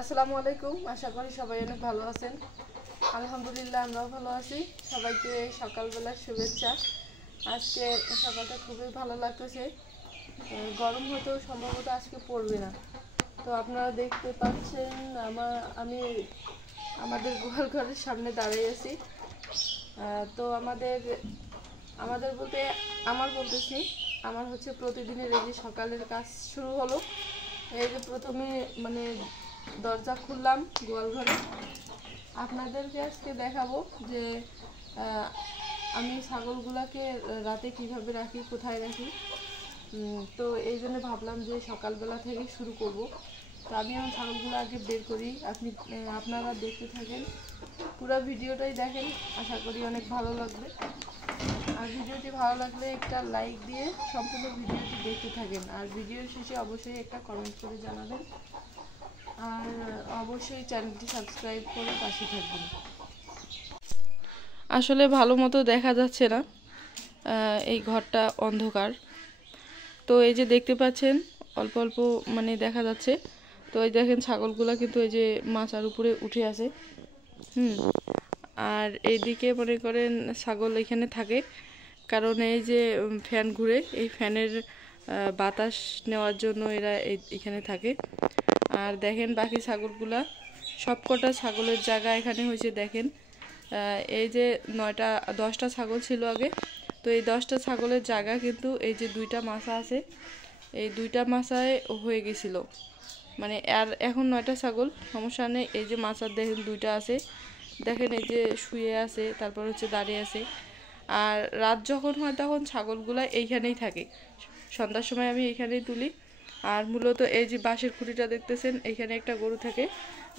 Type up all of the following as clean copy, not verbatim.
আসসালামু আলাইকুম। আশা করি সবাই অনেক ভালো আছেন। আলহামদুলিল্লাহ আমরাও ভালো আছি। সবাইকে সকালবেলার শুভেচ্ছা। আজকে সকালটা খুবই ভালো লাগতেছে। গরম হয়তো সম্ভবত আজকে পড়বে না। তো আপনারা দেখতে পাচ্ছেন আমি আমাদের গোয়াল ঘরের সামনে দাঁড়িয়ে আছি। তো আমাদের বলতে আমার বলতেছি আমার হচ্ছে প্রতিদিনের এই যে সকালের কাজ শুরু হলো। এই যে প্রথমে মানে দরজা খুললাম গোয়াল ঘরে। আপনাদেরকে আজকে দেখাবো যে আমি ছাগলগুলাকে রাতে কিভাবে রাখি, কোথায় রাখি। তো এই জন্য ভাবলাম যে সকালবেলা থেকে শুরু করব। তো আমি আমার ছাগলগুলো আগে বের করি, আপনারা দেখতে থাকেন, পুরো ভিডিওটাই দেখেন। আশা করি অনেক ভালো লাগবে। আর ভিডিওটি ভালো লাগলে একটা লাইক দিয়ে সম্পূর্ণ ভিডিওটি দেখতে থাকেন। আর ভিডিওর শেষে অবশ্যই একটা কমেন্ট করে জানাবেন। আর অবশ্যই চ্যানেলটি সাবস্ক্রাইব করে পাশে থাকবেন। আসলে ভালো মতো দেখা যাচ্ছে না, এই ঘরটা অন্ধকার। তো এই যে দেখতে পাচ্ছেন অল্প অল্প মানে দেখা যাচ্ছে। তো এই দেখেন ছাগলগুলা কিন্তু এই যে মাচার উপরে উঠে আছে। আর এইদিকে মনে করেন ছাগল এখানে থাকে, কারণ এই যে ফ্যান ঘুরে, এই ফ্যানের বাতাস নেওয়ার জন্য এরা এখানে থাকে। আর দেখেন বাকি ছাগলগুলা, সবকটা ছাগলের জায়গা এখানে হয়েছে। দেখেন এই যে 10টা ছাগল ছিল আগে। তো এই 10টা ছাগলের জায়গা কিন্তু এই যে 2টা মাচা আছে, এই 2টা মাচায় হয়ে গেছিল। মানে আর এখন 9টা ছাগল, সমস্যা নেই। এই যে মাচার দেখেন 2টা আছে, দেখেন এই যে শুয়ে আছে, তারপর হচ্ছে দাঁড়িয়ে আছে। আর রাত যখন হয় তখন ছাগলগুলা এইখানেই থাকে। সন্ধ্যার সময় আমি এইখানেই তুলি। আর মূলত এই যে বাঁশের খুঁটিটা দেখতেছেন, এইখানে একটা গরু থাকে।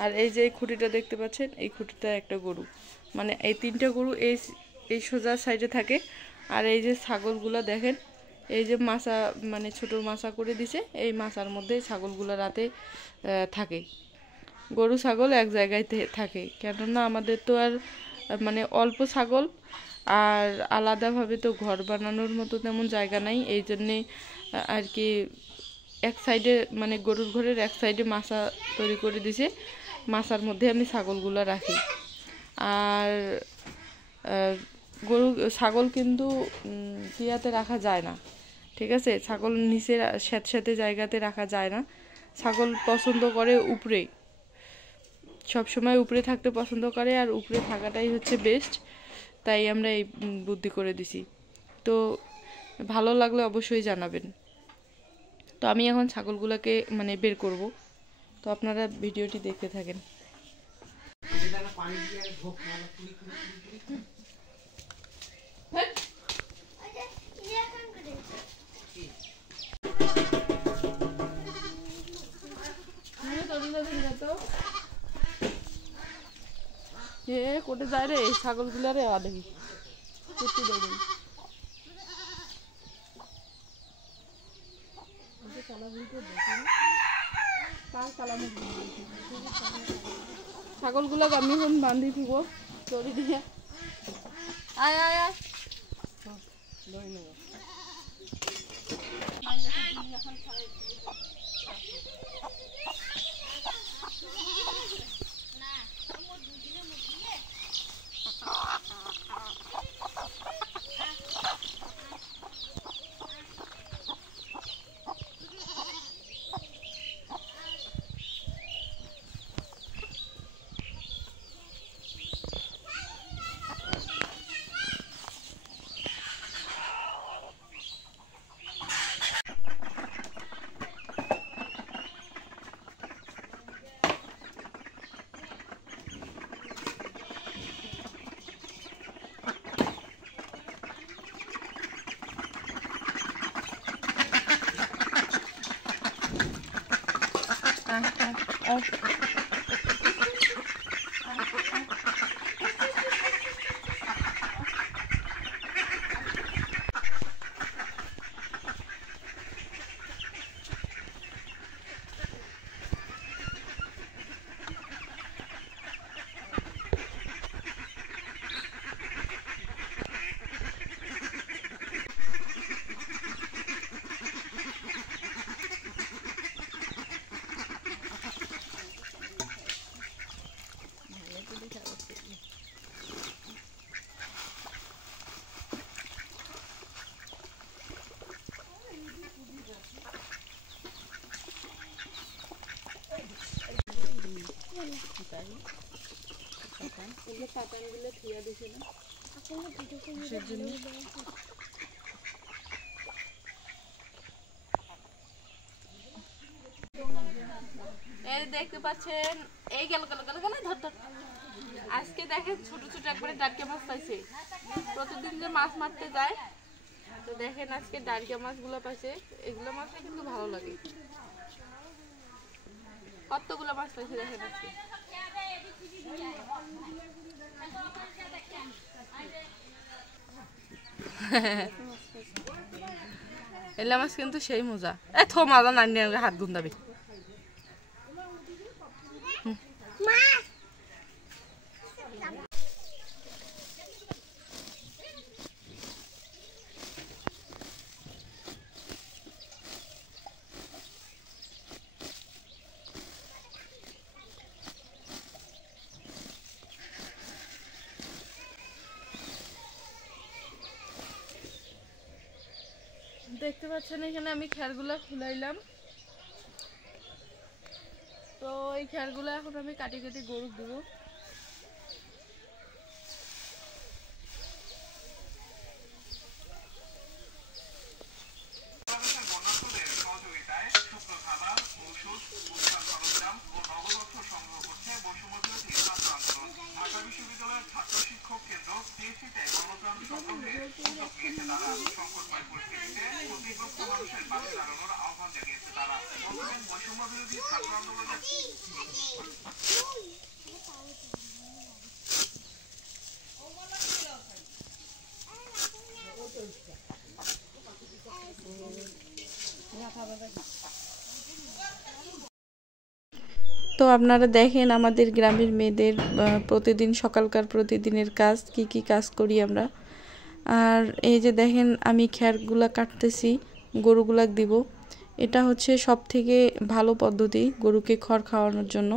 আর এই যে খুঁটিটা দেখতে পাচ্ছেন, এই খুঁটিটা একটা গরু। মানে এই 3টা গরু এই সোজা সাইডে থাকে। আর এই যে ছাগলগুলা দেখেন, এই যে মাচা মানে ছোট মাচা করে দিছে, এই মাচার মধ্যে ছাগলগুলা রাতে থাকে। গরু ছাগল এক জায়গায় থাকে, কেননা আমাদের তো আর মানে অল্প ছাগল, আর আলাদাভাবে তো ঘর বানানোর মতো তেমন জায়গা নাই। এই জন্যে আর কি এক সাইডে মানে গরুর ঘরের এক সাইডে মাচা তৈরি করে দিছে, মাচার মধ্যে আমি ছাগলগুলো রাখি। আর ছাগল কিন্তু টিয়াতে রাখা যায় না, ঠিক আছে? ছাগল নিচে স্যাঁতস্যাঁতে জায়গাতে রাখা যায় না। ছাগল পছন্দ করে উপরে, সবসময় উপরে থাকতে পছন্দ করে, আর উপরে থাকাটাই হচ্ছে বেস্ট। তাই আমরা এই বুদ্ধি করে দিছি। তো ভালো লাগলে অবশ্যই জানাবেন। তো আমি এখন ছাগলগুলোকে মানে বের করব। তো আপনারা ভিডিওটি দেখতে থাকেন। কোটে যায় রে ছাগলগুলা রে, দেখি ছাগলগুলা আমি এখন বান্ধি দিব দড়ি দিয়ে। আয় আয় আয় এগুলো পাতানগুলো থিয়া দিছে না সেজন্য। এই দেখতে পাচ্ছেন, এই গেল গেল গেল গেল ধর ধর। আজকে দেখেন ছোট ছোট একবারে ডারকে মাছ পাইছে। প্রতিদিন যে মাছ মারতে যায়, তো দেখেন আজকে ডারকে মাছগুলো পাইছে। এগুলো মাছটা কিন্তু ভালো লাগে। কতগুলো মাছ পাইছে দেখেন আজকে। এলা মাছ কিন্তু সেই মজা। থো মাজা নানি হাত গুন্দাবি। দেখতে পাচ্ছেন এখানে আমি খেরগুলো খুলাইলাম। তো এই খেরগুলো এখন আমি কাটি কাটি গরু দেবো। তো আপনারা দেখেন আমাদের গ্রামের মেয়েদের প্রতিদিন সকালকার প্রতিদিনের কাজ কি কি কাজ করি আমরা। আর এই যে দেখেন আমি খেরগুলা কাটতেছি, গরুগুলা দিব। এটা হচ্ছে সব থেকে ভালো পদ্ধতি গরুকে খড় খাওয়ানোর জন্য।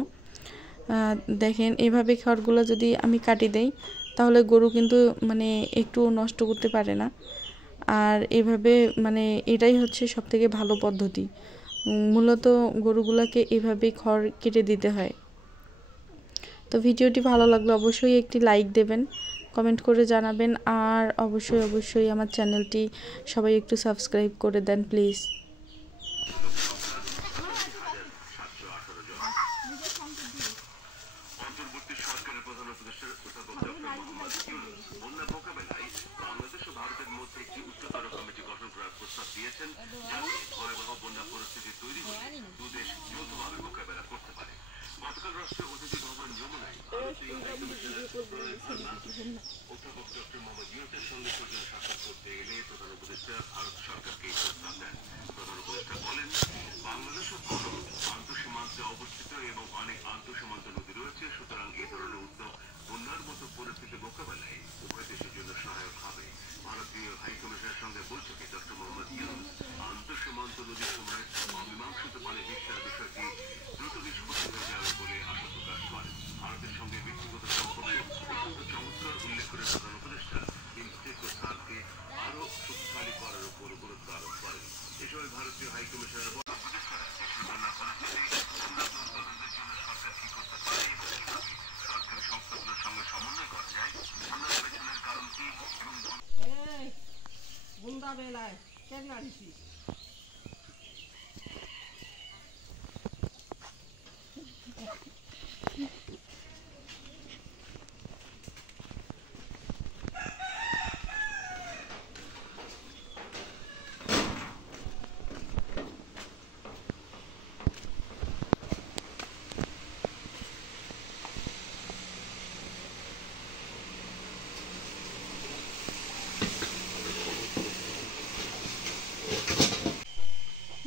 দেখেন এভাবে খড়গুলো যদি আমি কাটি দেই তাহলে গরু কিন্তু মানে একটু নষ্ট করতে পারে না। আর এভাবে মানে এটাই হচ্ছে সব থেকে ভালো পদ্ধতি। মূলত গরুগুলাকে এভাবেই খড় কেটে দিতে হয়। তো ভিডিওটি ভালো লাগলে অবশ্যই একটি লাইক দেবেন, কমেন্ট করে জানাবেন, আর অবশ্যই আমার চ্যানেলটি সবাই একটু সাবস্ক্রাইব করে দেন প্লিজ।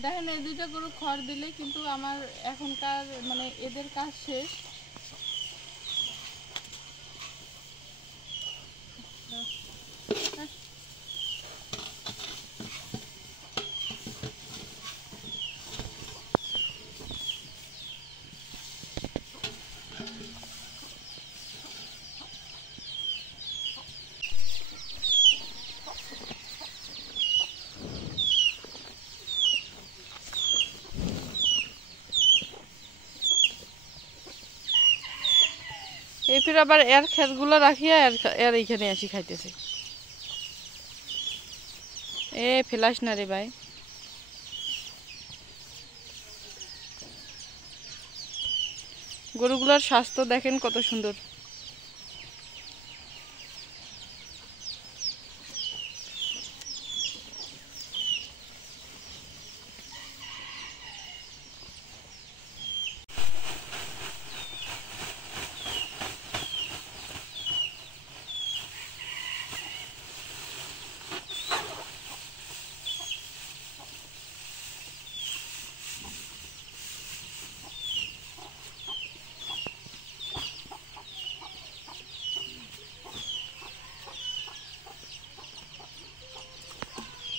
দেখেন এই দুইটা গরু খড় দিলে কিন্তু আমার এখনকার মানে এদের কাজ শেষ। ফির আবার এর ক্ষেতগুলো রাখিয়া এর এইখানে আসি খাইতেছে। এ ফেলাস না রে ভাই। গরুগুলার স্বাস্থ্য দেখেন কত সুন্দর।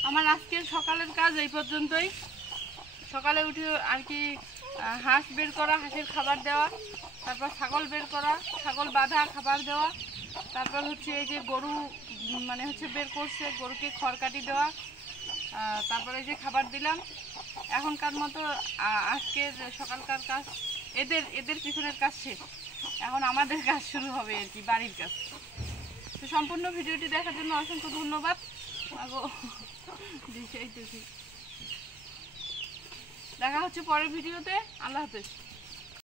আমার আজকের সকালের কাজ এই পর্যন্তই। সকালে উঠে আর কি হাঁস বের করা, হাঁসের খাবার দেওয়া, তারপর ছাগল বের করা, ছাগল বাঁধা, খাবার দেওয়া, তারপর হচ্ছে এই যে গরু মানে হচ্ছে বের করছে, গরুকে খড় কাটি দেওয়া, তারপরে এই যে খাবার দিলাম। এখনকার মতো আজকের সকালকার কাজ এদের পিছনের কাজ শেষ। এখন আমাদের কাজ শুরু হবে আর কি, বাড়ির কাজ। তো সম্পূর্ণ ভিডিওটি দেখার জন্য অসংখ্য ধন্যবাদ। দেখা হচ্ছে পরের ভিডিওতে। আল্লাহ হাফেজ।